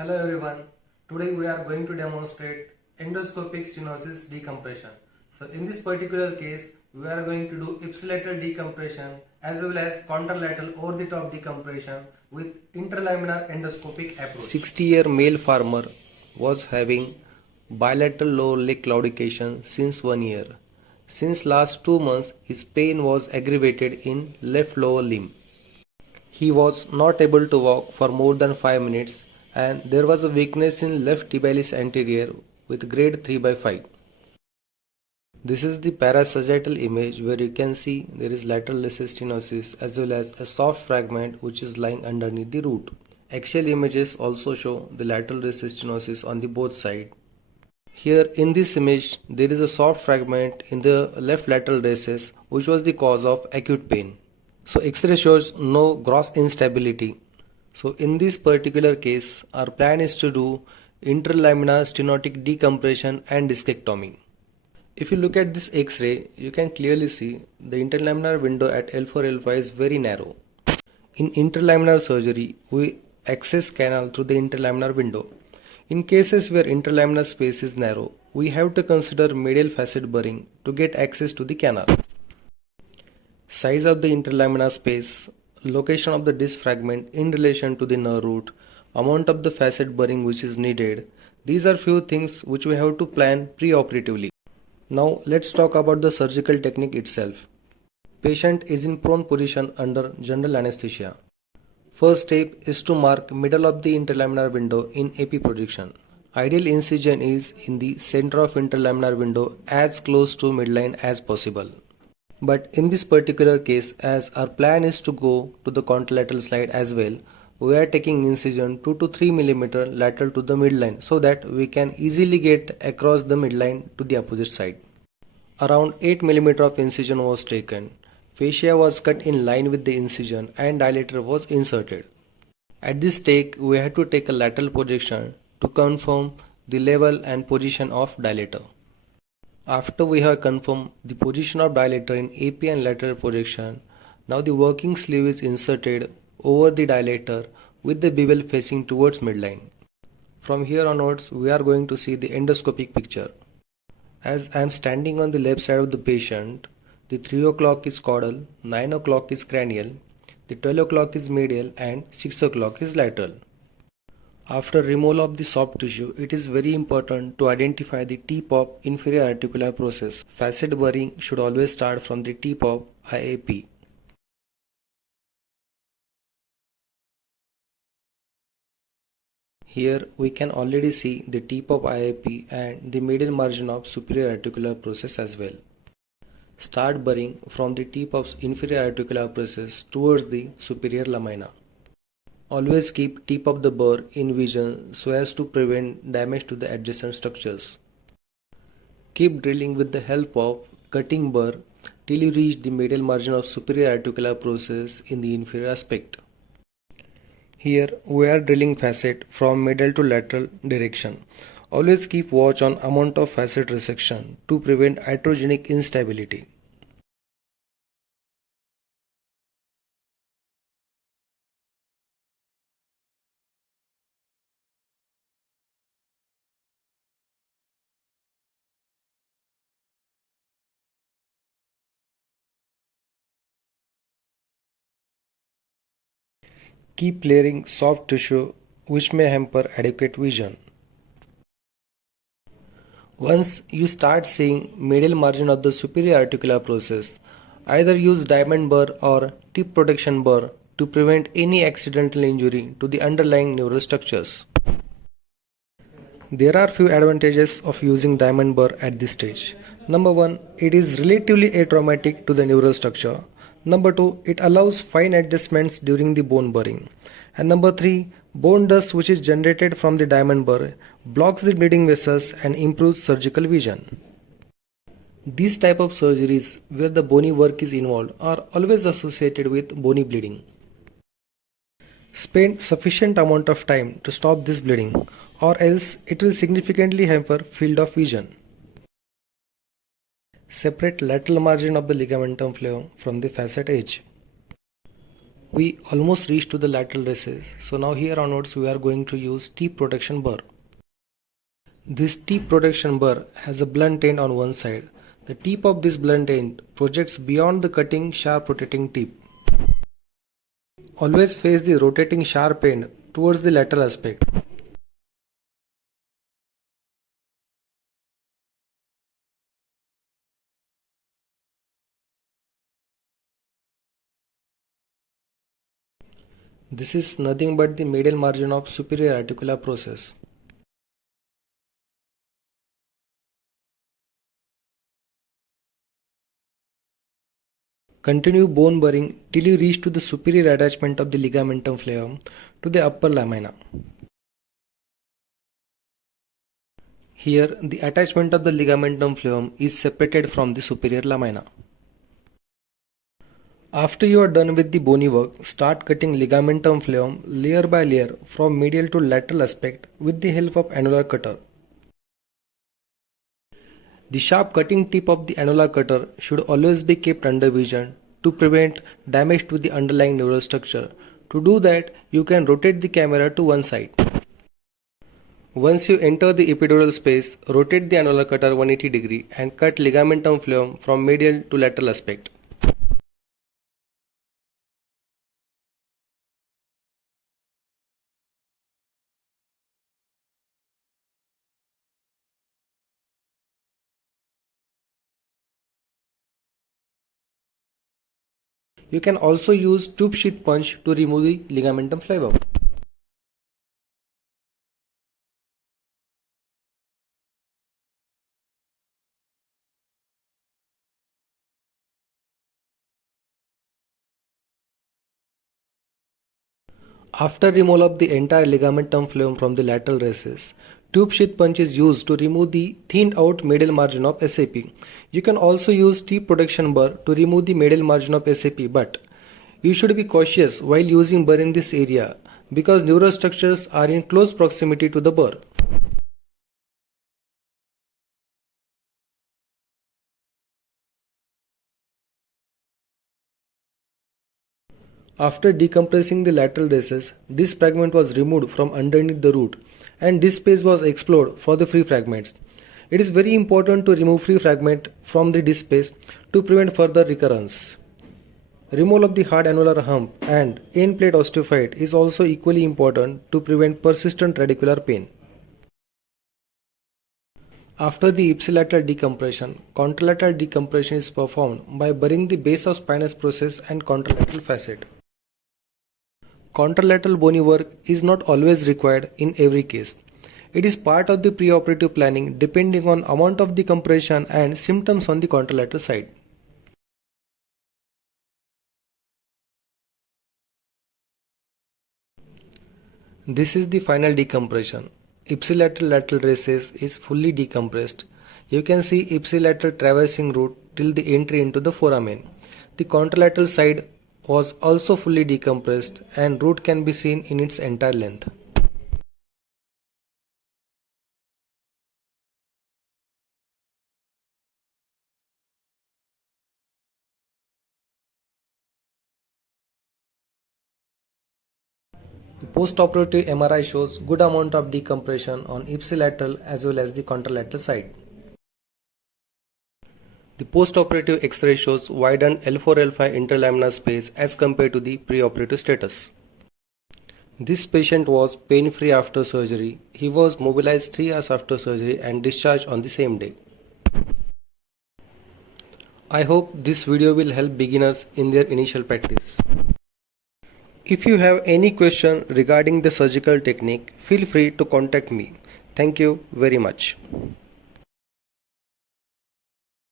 Hello everyone. Today we are going to demonstrate endoscopic stenosis decompression. So in this particular case, we are going to do ipsilateral decompression as well as contralateral over the top decompression with interlaminar endoscopic approach. 60-year male farmer was having bilateral lower leg claudication since 1 year. Since last 2 months, his pain was aggravated in left lower limb. He was not able to walk for more than 5 minutes and there was a weakness in left tibialis anterior with grade 3/5. This is the parasagittal image where you can see there is lateral stenosis as well as a soft fragment which is lying underneath the root. Axial images also show the lateral stenosis on the both sides. Here in this image there is a soft fragment in the left lateral recess which was the cause of acute pain. So X-ray shows no gross instability. So in this particular case our plan is to do interlaminar stenotic decompression and discectomy. If you look at this X-ray, you can clearly see the interlaminar window at L4-L5 is very narrow. In interlaminar surgery, we access canal through the interlaminar window. In cases where interlaminar space is narrow, we have to consider medial facet burring to get access to the canal. Size of the interlaminar space, location of the disc fragment in relation to the nerve root, amount of the facet burring which is needed, these are few things which we have to plan pre-operatively. Now let's talk about the surgical technique itself. Patient is in prone position under general anesthesia. First step is to mark middle of the interlaminar window in AP projection. Ideal incision is in the center of interlaminar window as close to midline as possible. But in this particular case, as our plan is to go to the contralateral side as well, we are taking incision 2 to 3 mm lateral to the midline so that we can easily get across the midline to the opposite side. Around 8 mm of incision was taken. Fascia was cut in line with the incision and dilator was inserted. At this take, we had to take a lateral projection to confirm the level and position of dilator. After we have confirmed the position of dilator in AP and lateral projection, now the working sleeve is inserted over the dilator with the bevel facing towards midline. From here onwards, we are going to see the endoscopic picture. As I am standing on the left side of the patient, the 3 o'clock is caudal, 9 o'clock is cranial, the 12 o'clock is medial and 6 o'clock is lateral. After removal of the soft tissue, it is very important to identify the tip of inferior articular process. Facet burring should always start from the tip of IAP. Here we can already see the tip of IAP and the medial margin of superior articular process as well. Start burring from the tip of inferior articular process towards the superior lamina. Always keep tip of the burr in vision so as to prevent damage to the adjacent structures. Keep drilling with the help of cutting burr till you reach the medial margin of superior articular process in the inferior aspect. Here we are drilling facet from medial to lateral direction. Always keep watch on amount of facet resection to prevent iatrogenic instability. Keep layering soft tissue which may hamper adequate vision. Once you start seeing medial margin of the superior articular process, either use diamond burr or tip protection burr to prevent any accidental injury to the underlying neural structures. There are few advantages of using diamond burr at this stage. Number 1, it is relatively atraumatic to the neural structure. Number 2, it allows fine adjustments during the bone burring. And number 3, bone dust which is generated from the diamond burr blocks the bleeding vessels and improves surgical vision. These type of surgeries where the bony work is involved are always associated with bony bleeding. Spend sufficient amount of time to stop this bleeding or else it will significantly hamper field of vision. Separate lateral margin of the ligamentum flavum from the facet edge. We almost reached to the lateral recess, so now here onwards we are going to use tip protection burr. This tip protection burr has a blunt end on one side. The tip of this blunt end projects beyond the cutting sharp rotating tip. Always face the rotating sharp end towards the lateral aspect. This is nothing but the medial margin of superior articular process. Continue bone burring till you reach to the superior attachment of the ligamentum flavum to the upper lamina. Here, the attachment of the ligamentum flavum is separated from the superior lamina. After you are done with the bony work, start cutting ligamentum flavum layer by layer from medial to lateral aspect with the help of annular cutter. The sharp cutting tip of the annular cutter should always be kept under vision to prevent damage to the underlying neural structure. To do that, you can rotate the camera to one side. Once you enter the epidural space, rotate the annular cutter 180 degree and cut ligamentum flavum from medial to lateral aspect. You can also use tube sheath punch to remove the ligamentum flavum. After removal of the entire ligamentum flavum from the lateral recess, tube sheath punch is used to remove the thinned out medial margin of SAP. You can also use tip protection burr to remove the medial margin of SAP, but you should be cautious while using burr in this area because neural structures are in close proximity to the burr. After decompressing the lateral recess, this fragment was removed from underneath the root and this space was explored for the free fragments. It is very important to remove free fragment from the disc space to prevent further recurrence. Removal of the hard annular hump and end plate osteophyte is also equally important to prevent persistent radicular pain. After the ipsilateral decompression, contralateral decompression is performed by burring the base of spinous process and contralateral facet. Contralateral bony work is not always required in every case. It is part of the preoperative planning depending on amount of decompression and symptoms on the contralateral side. This is the final decompression. Ipsilateral lateral recess is fully decompressed. You can see ipsilateral traversing root till the entry into the foramen. The contralateral side was also fully decompressed and root can be seen in its entire length. The post-operative MRI shows good amount of decompression on ipsilateral as well as the contralateral side. The post-operative X-ray shows widened L4-L5 interlaminar space as compared to the preoperative status. This patient was pain-free after surgery. He was mobilized 3 hours after surgery and discharged on the same day. I hope this video will help beginners in their initial practice. If you have any question regarding the surgical technique, feel free to contact me. Thank you very much.